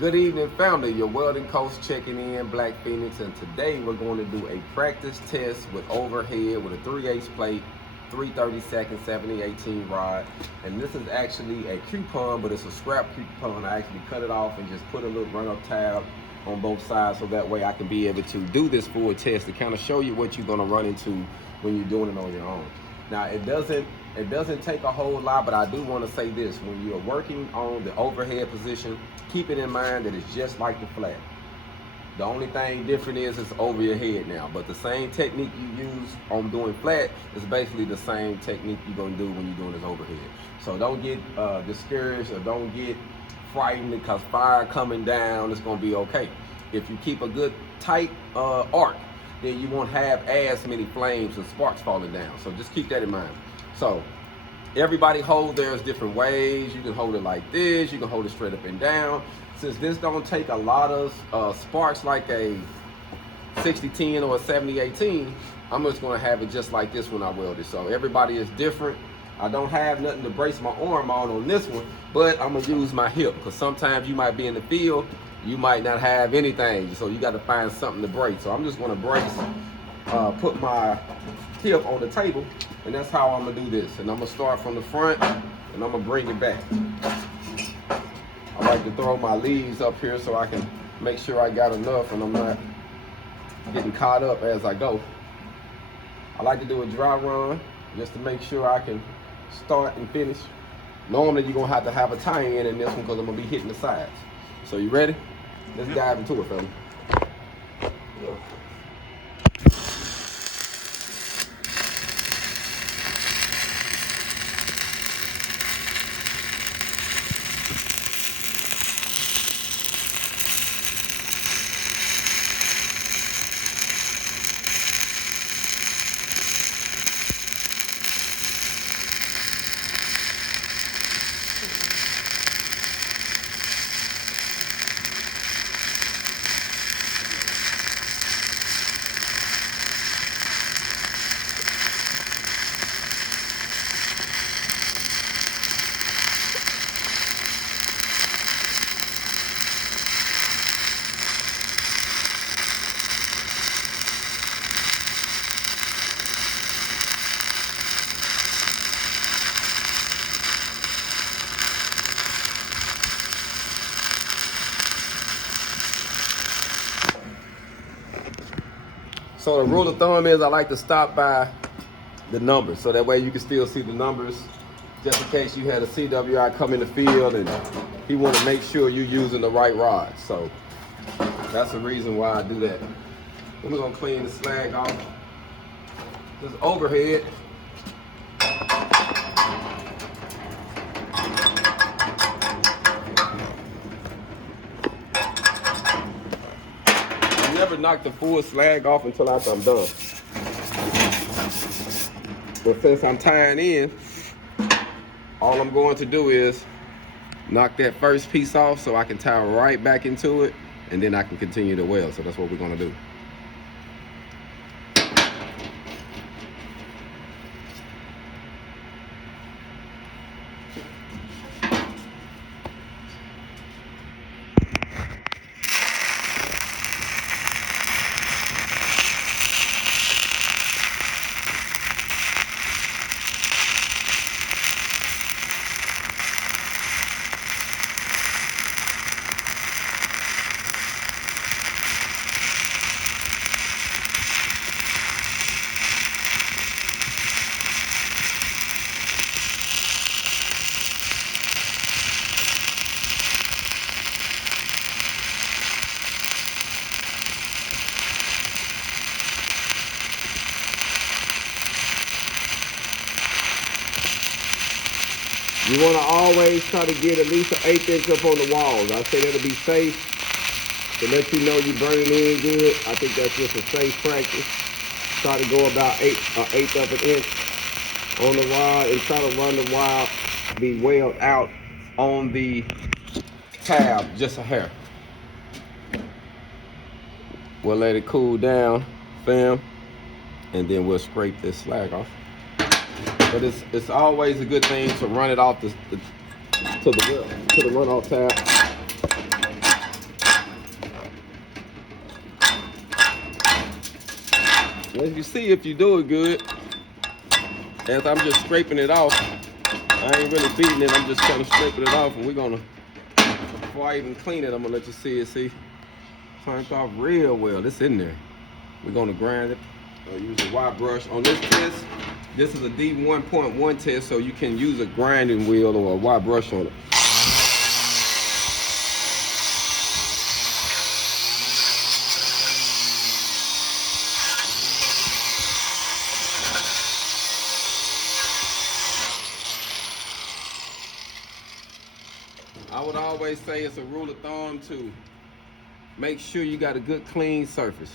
Good evening, family. Your welding coach checking in, Black Phoenix, and today we're going to do a practice test with overhead with a 3/8 plate, 3/32 7018 rod. And this is actually a coupon, but it's a scrap coupon. I actually cut it off and just put a little run-up tab on both sides so that way I can be able to do this full test to kind of show you what you're going to run into when you're doing it on your own. Now, it doesn't take a whole lot, but I do want to say this. When you're working on the overhead position, keep it in mind that it's just like the flat. The only thing different is it's over your head now, but the same technique you use on doing flat is basically the same technique you're going to do when you're doing this overhead. So don't get discouraged or don't get frightened because fire coming down. It's going to be okay. If you keep a good tight arc, then you won't have as many flames and sparks falling down. So just keep that in mind. So everybody hold theirs different ways. You can hold it like this. You can hold it straight up and down. Since this don't take a lot of sparks like a 6010 or a 7018, I'm just gonna have it just like this when I weld it. So everybody is different. I don't have nothing to brace my arm on this one, but I'm gonna use my hip because sometimes you might be in the field, you might not have anything, so you got to find something to brace. So I'm just gonna brace, put my hip on the table, and that's how I'm gonna do this. And I'm gonna start from the front, and I'm gonna bring it back. I like to throw my leaves up here so I can make sure I got enough and I'm not getting caught up as I go. I like to do a dry run just to make sure I can start and finish. Normally you're gonna have a tie-in in this one because I'm gonna be hitting the sides. So you ready? Let's dive into it, fella. So the rule of thumb is I like to stop by the numbers so that way you can still see the numbers just in case you had a CWI come in the field and he want to make sure you're using the right rod. So that's the reason why I do that. Then we're gonna clean the slag off. This overhead. Never knock the full slag off until after I'm done. But since I'm tying in, all I'm going to do is knock that first piece off so I can tie right back into it, and then I can continue to weld. So that's what we're gonna do. You want to always try to get at least an 1/8 inch up on the walls. I say that'll be safe to let you know you're burning in good. I think that's just a safe practice. Try to go about 1/8 of an inch on the rod and try to run the rod be weld out on the tab just a hair. We'll let it cool down, fam, and then we'll scrape this slag off. But it's always a good thing to run it off to the runoff tab. As you see, if you do it good, as I'm just scraping it off, I ain't really beating it, I'm just kind of scraping it off, and we're gonna, before I even clean it, I'm gonna let you see it, see? Turned off real well, it's in there. We're gonna grind it, use a wire brush. On this test, this is a D1.1 test, so you can use a grinding wheel or a wire brush on it. I would always say it's a rule of thumb to make sure you got a good clean surface.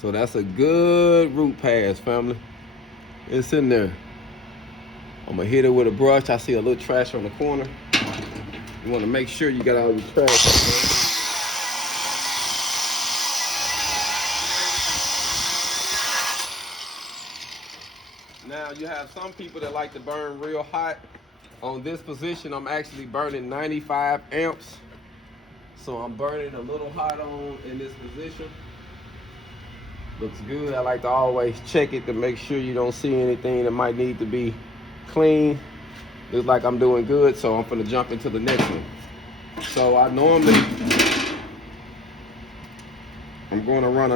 So that's a good root pass, family. It's in there. I'm gonna hit it with a brush. I see a little trash on the corner. You wanna make sure you got all your trash up there. Now you have some people that like to burn real hot. On this position, I'm actually burning 95 amps. So I'm burning a little hot on in this position. Looks good. I like to always check it to make sure you don't see anything that might need to be clean. Looks like I'm doing good, so I'm gonna jump into the next one. So I'm gonna run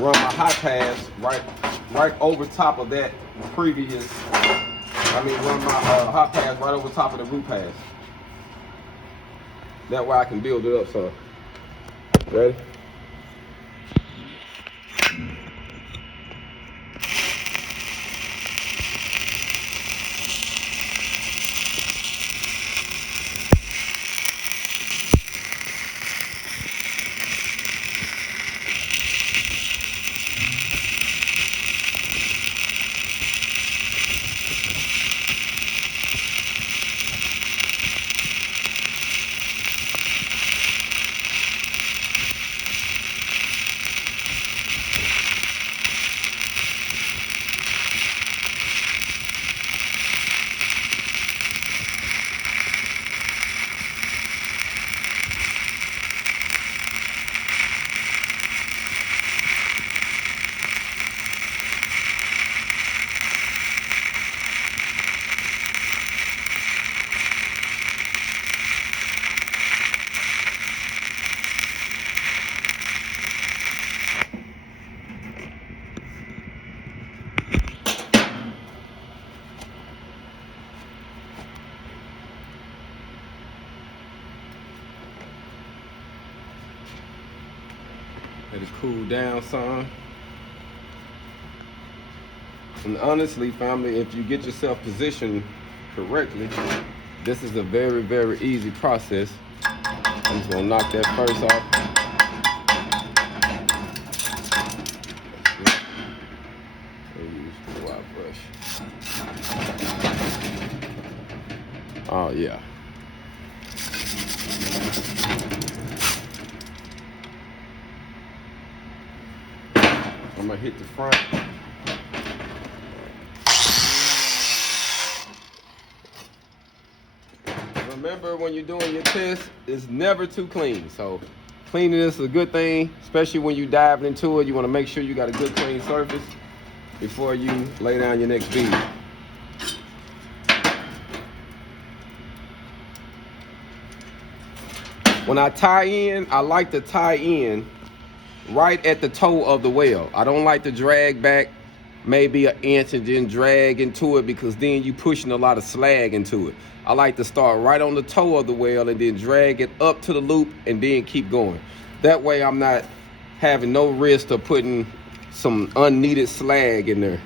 my hot pass right over top of that previous. Run my hot pass right over top of the root pass. That way I can build it up, so. Ready? Let it cool down some. And honestly, family, if you get yourself positioned correctly, this is a very, very easy process. I'm just gonna knock that first off. Use the wire brush. Oh yeah. I'm gonna hit the front. Remember, when you're doing your test, it's never too clean. So cleaning is a good thing, especially when you dive into it. You wanna make sure you got a good clean surface before you lay down your next bead. When I tie in, I like to tie in right at the toe of the well. I don't like to drag back maybe an inch and then drag into it, because then you pushing a lot of slag into it. I like to start right on the toe of the well and then drag it up to the loop and then keep going. That way I'm not having no risk of putting some unneeded slag in there.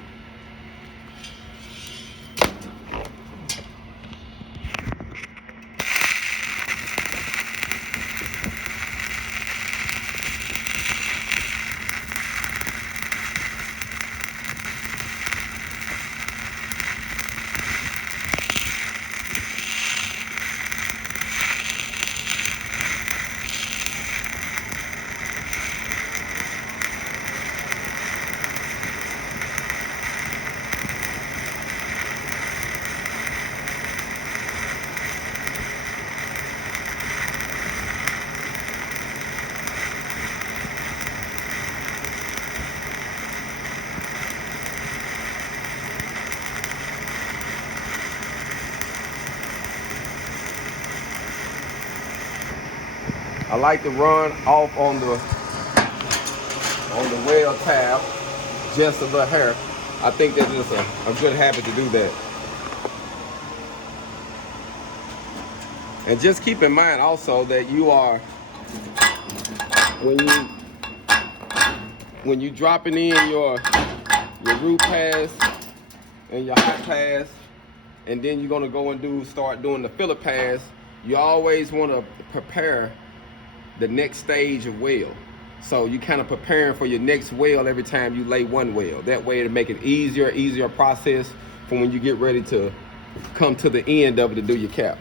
I like to run off on the weld tab, just a little hair. I think that is a good habit to do that. And just keep in mind also that you are, when you dropping in your root pass and your hot pass, and then you're gonna go and start doing the filler pass, you always wanna prepare the next stage of weld. So you kind of preparing for your next weld every time you lay one weld. That way it'll make it easier process for when you get ready to come to the end of it to do your cap.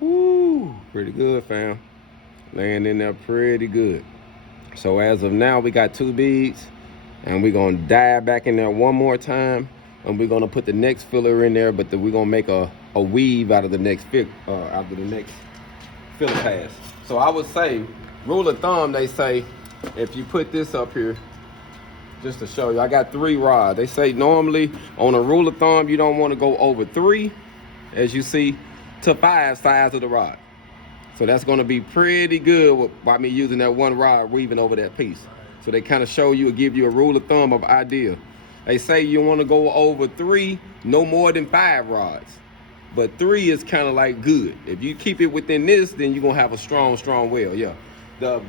Woo, pretty good, fam. Laying in there pretty good. So as of now, we got 2 beads, and we're gonna dive back in there one more time, and we're gonna put the next filler in there, but we're gonna make a weave out of the next filler pass. So I would say, rule of thumb, they say, if you put this up here, just to show you, I got 3 rods. They say normally on a rule of thumb, you don't want to go over 3, as you see, to 5 sides of the rod. So that's going to be pretty good by me using that 1 rod weaving over that piece. So they kind of show you, give you a rule of thumb of idea. They say you want to go over 3, no more than 5 rods. But 3 is kind of like good. If you keep it within this, then you're going to have a strong weld, yeah. The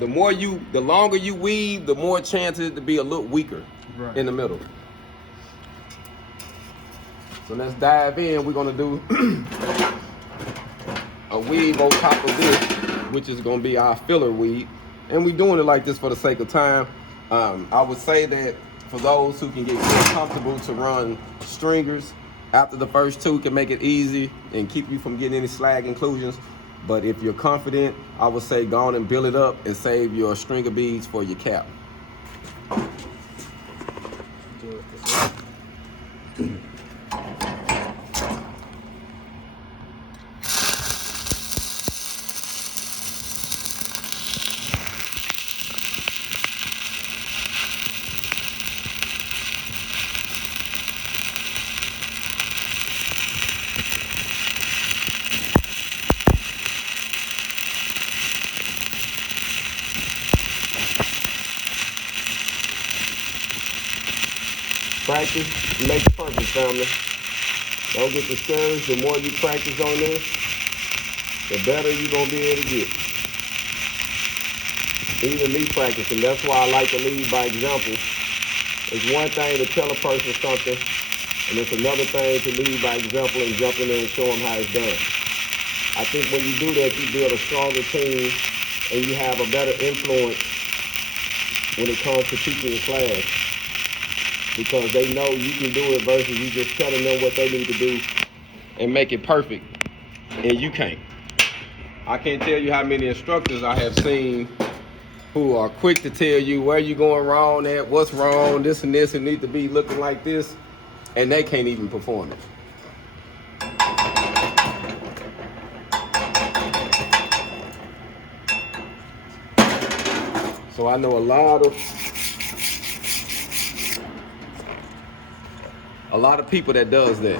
longer you weave, the more chances to be a little weaker in the middle. So let's dive in. We're going to do a weave on top of this, which is going to be our filler weave. And we're doing it like this for the sake of time. I would say that for those who can get comfortable to run stringers, after the first 2 can make it easy and keep you from getting any slag inclusions. But if you're confident, I would say go on and build it up and save your stringer beads for your cap. Practice makes perfect, family. Don't get discouraged. The more you practice on this, the better you're going to be able to get. Even me practicing, that's why I like to lead by example. It's one thing to tell a person something, and it's another thing to lead by example and jump in there and show them how it's done. I think when you do that, you build a stronger team, and you have a better influence when it comes to teaching the class. Because they know you can do it versus you just telling them what they need to do and make it perfect, and you can't. I can't tell you how many instructors I have seen who are quick to tell you where you're going wrong at, what's wrong, this and this, and need to be looking like this, and they can't even perform it. So I know a lot of people that does that.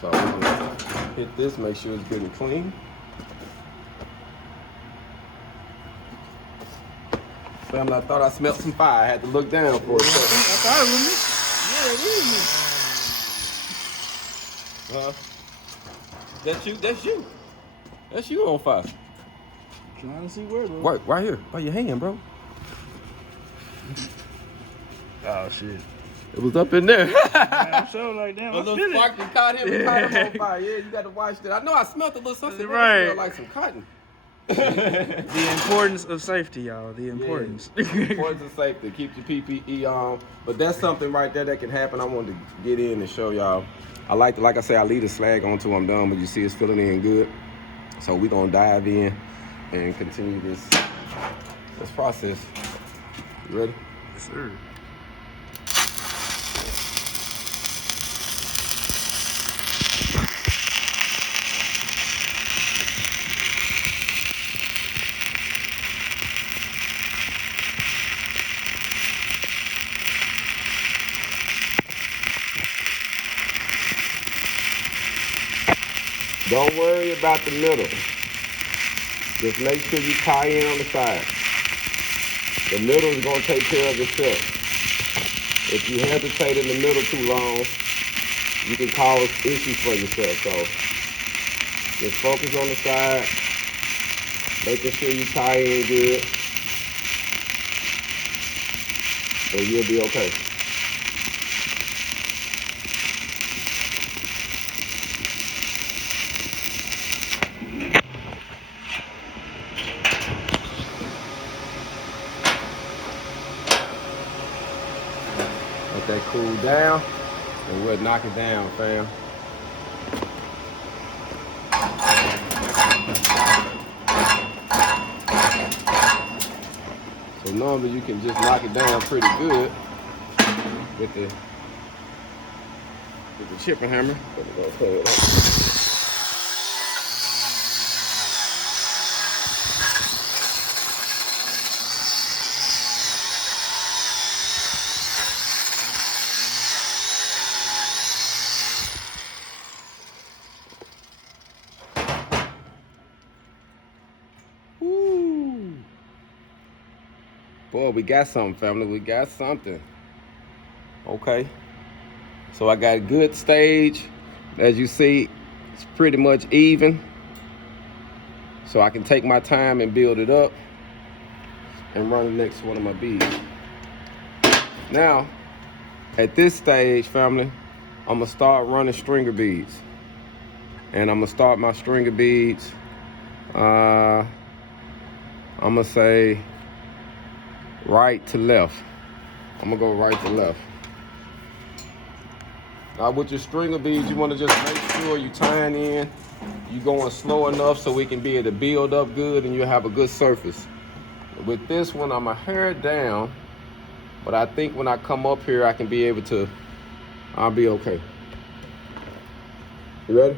So I'm gonna hit this, make sure it's good and clean. Family, I thought I smelled some fire. I had to look down for a second. I thought it was me. Yeah, it is me. That's you. That's you on fire. Trying to see where, bro. Right here, by your hand, bro. Oh shit. It was up in there. Man, I'm sure like damn. A little spark that caught him, caught him on fire. Yeah, you got to watch that. I know I smelled a little something. Right. It smelled like some cotton. The importance of safety, y'all. The importance. Yeah. The importance of safety. Keep your PPE on. But that's something right there that can happen. I wanted to get in and show y'all. I like I say, I leave the slag on till I'm done, but you see it's filling in good. So we're gonna dive in and continue this process. You ready? Yes, sir. Don't worry about the middle. Just make sure you tie in on the side. The middle is gonna take care of itself. If you hesitate in the middle too long, you can cause issues for yourself. So just focus on the side, making sure you tie in good, and you'll be okay. Let that cool down, and we'll knock it down, fam. So normally you can just knock it down pretty good with the chipping hammer. But we're gonna pull it up. Woo. Boy, we got something, family. We got something. Okay. So I got a good stage. As you see, it's pretty much even. So I can take my time and build it up and run the next one of my beads. Now, at this stage, family, I'm gonna start running stringer beads. And I'm gonna start my stringer beads. I'm gonna say right to left. I'm gonna go right to left. Now with your stringer beads, you wanna just make sure you tying in, you going slow enough so we can be able to build up good and you'll have a good surface. With this one, I'm gonna hair it down, but I think when I come up here, I can be able to, I'll be okay. You ready?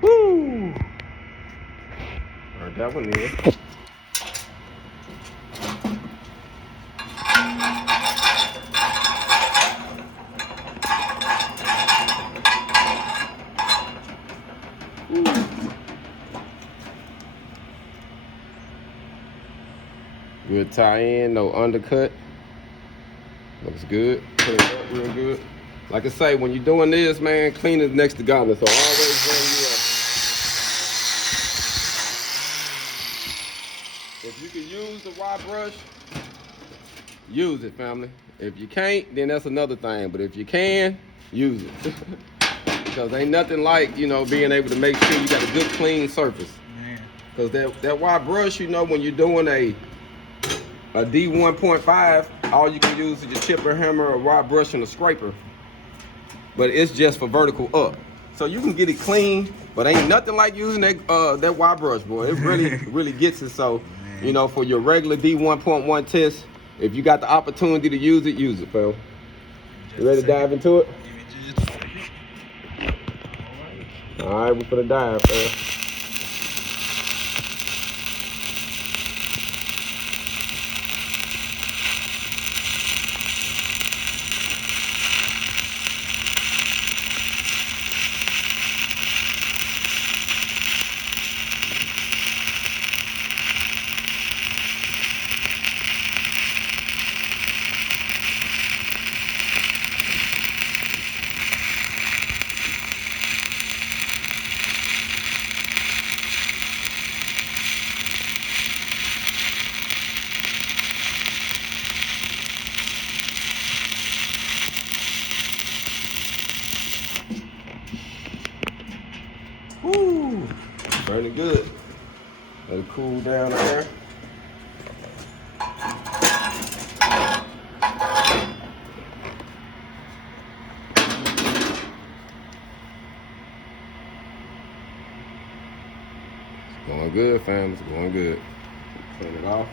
Woo! All right, that one in. Good tie in, no undercut. Looks good. Put it up real good. Like I say, when you're doing this, man, clean is next to godliness. So always when you, if you can use the wire brush, use it, family. If you can't, then that's another thing. But if you can, use it. Because ain't nothing like, you know, being able to make sure you got a good clean surface. Because that wire brush, you know, when you're doing a D1.5, all you can use is your chipper, hammer, a wire brush, and a scraper. But it's just for vertical up. So you can get it clean, but ain't nothing like using that wire brush, boy. It really gets it. So, you know, for your regular D1.1 test, if you got the opportunity to use it, fam. You ready to dive into it? All right, we're gonna dive, fam. Woo! Burning good. Let it cool down there. Going good, fam. It's going good. Clean it off.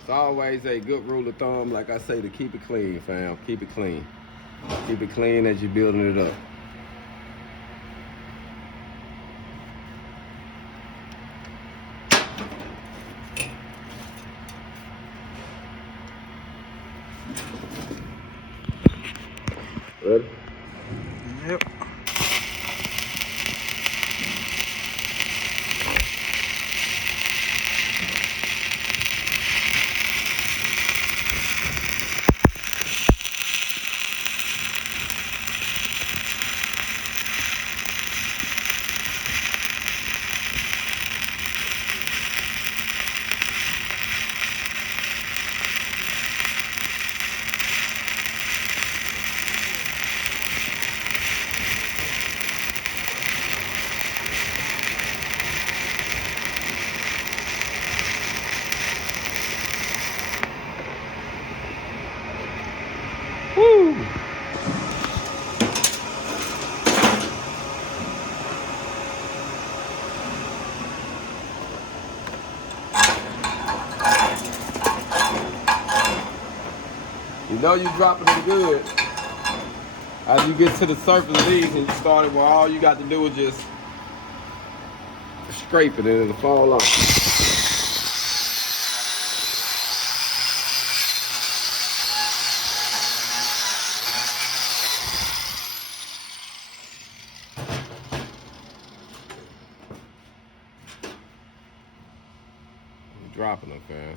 It's always a good rule of thumb, like I say, to keep it clean, fam. Keep it clean. Keep it clean as you're building it up. Ready? Yep. Woo! You know you're dropping it good as you get to the surface of these and you started where all you got to do is just scrape it and it'll fall off. You're dropping them, fam.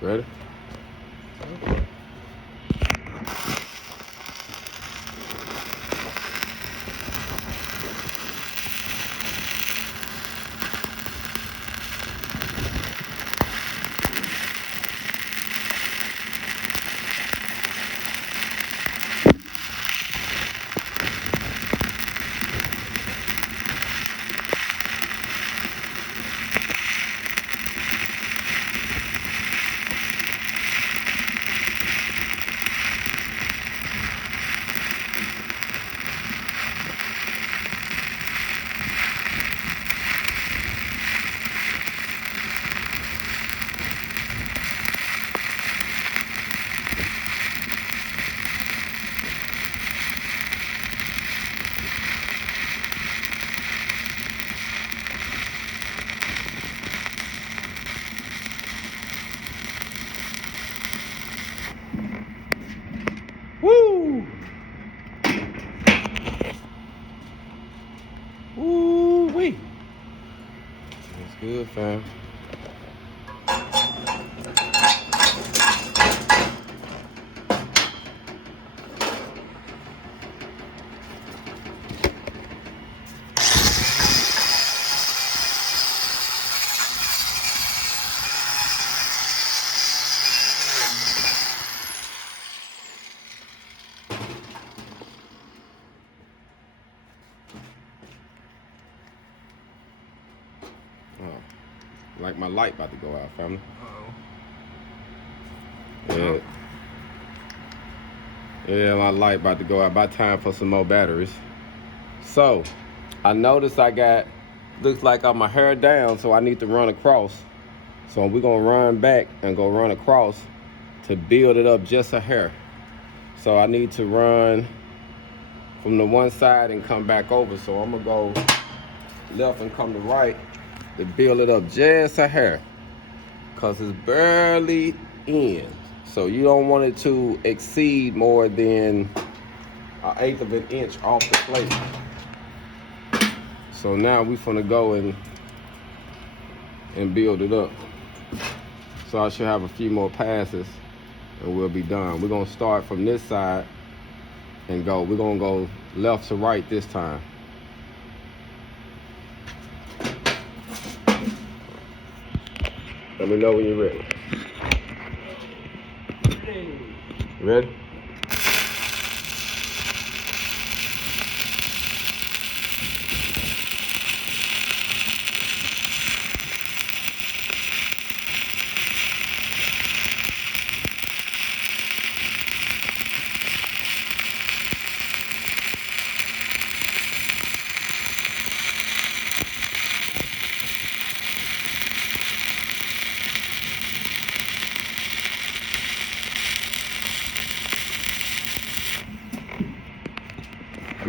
Ready? Woo! Woo-wee. That's good, fam. Oh, like my light about to go out, family. Uh-oh. Yeah, my light about to go out. About time for some more batteries. So, I noticed I got, looks like I'm a hair down, so I need to run across. So we're gonna run back and go run across to build it up just a hair. So I need to run from the one side and come back over. So I'm gonna go left and come to right to build it up just a hair, cause it's barely in. So you don't want it to exceed more than 1/8 of an inch off the plate. So now we finna go and build it up. So I should have a few more passes and we'll be done. We're gonna start from this side and go. We're gonna go left to right this time. Let me know when you're ready. Ready?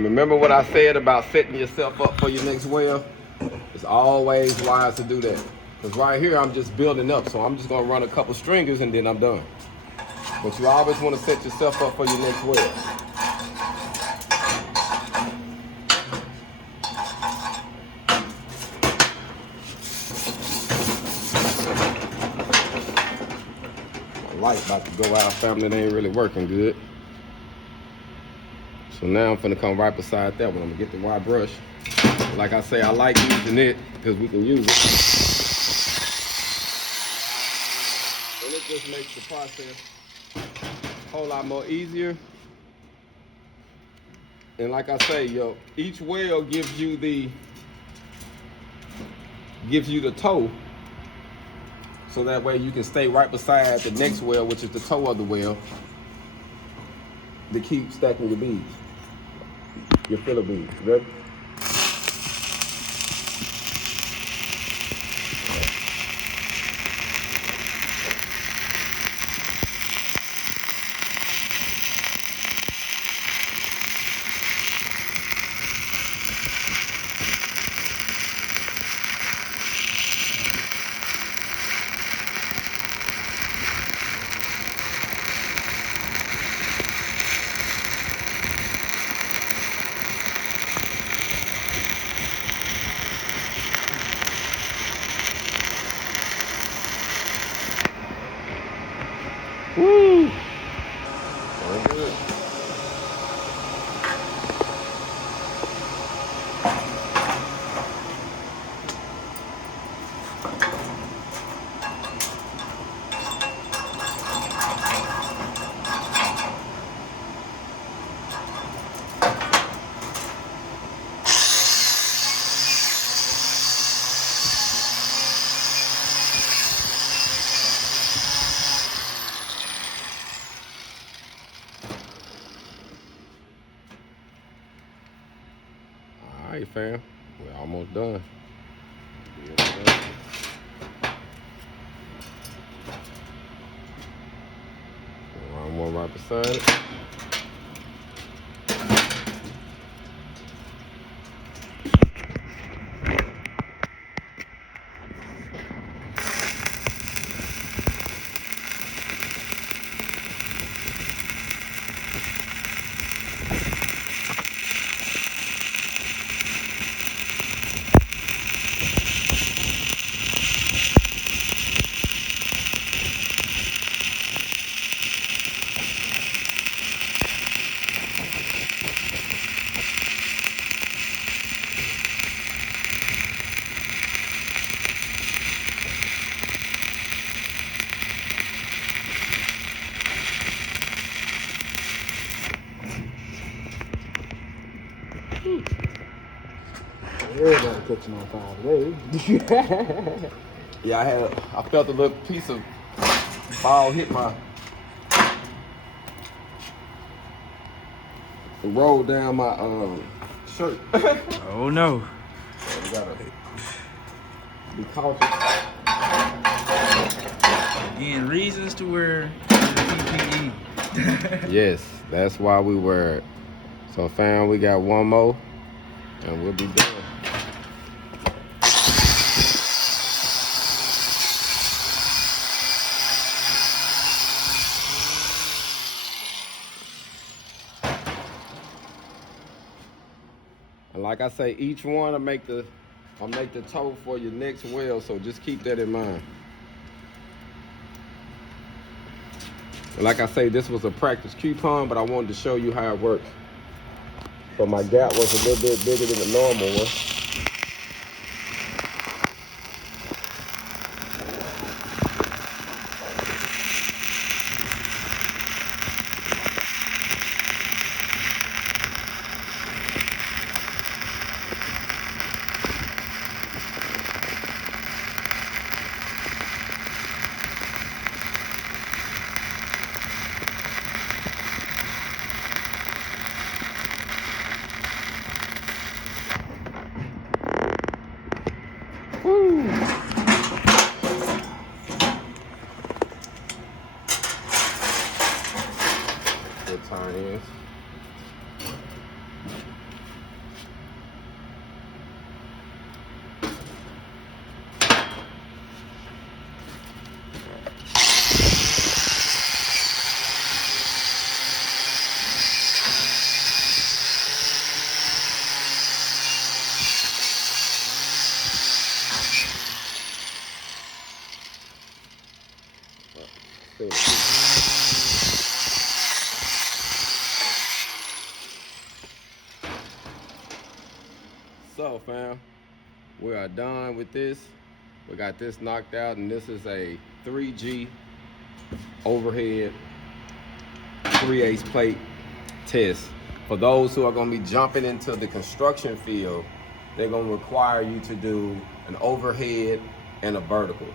Remember what I said about setting yourself up for your next weld? It's always wise to do that. Because right here, I'm just building up. So I'm just going to run a couple stringers and then I'm done. But you always want to set yourself up for your next weld. My light about to go out, family. It ain't really working good. So now I'm finna come right beside that one. I'm gonna get the wide brush. Like I say, I like using it because we can use it. And it just makes the process a whole lot more easier. And like I say, each weld gives you the toe. So that way you can stay right beside the next weld, which is the toe of the weld, to keep stacking your beads. Your filler beads. Ready? Woo! Very good. All right, fam. We're almost done. Run one right beside it. Everybody catching on fire today. Yeah, I felt a little piece of ball hit my, it rolled down my shirt. Oh no. So we gotta be cautious. Again, reasons to wear PPE. Yes, that's why we wear it. So fam, we got one more and we'll be done. And like I say, each one will make the toe for your next weld, so just keep that in mind. And like I say, this was a practice coupon, but I wanted to show you how it works. So my gap was a little bit bigger than the normal one. Woo! Good tie ins. So fam, we are done with this. We got this knocked out, and this is a 3G overhead 3/8 plate test. For those who are going to be jumping into the construction field, they're going to require you to do an overhead and a vertical.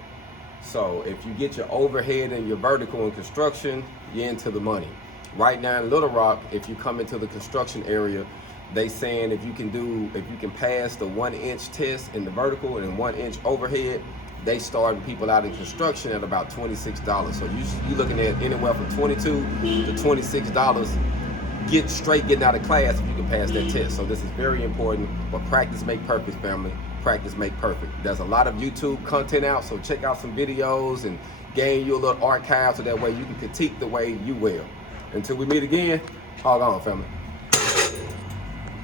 So if you get your overhead and your vertical in construction, you're into the money. Right now in Little Rock, if you come into the construction area, they saying if you can pass the 1-inch test in the vertical and 1-inch overhead, they starting people out in construction at about $26. So you looking at anywhere from $22 to $26 getting out of class if you can pass that test. So this is very important. But practice make perfect, family. Practice make perfect. There's a lot of YouTube content out, so check out some videos and gain you a little archive so that way you can critique the way you will. Until we meet again, hold on, family.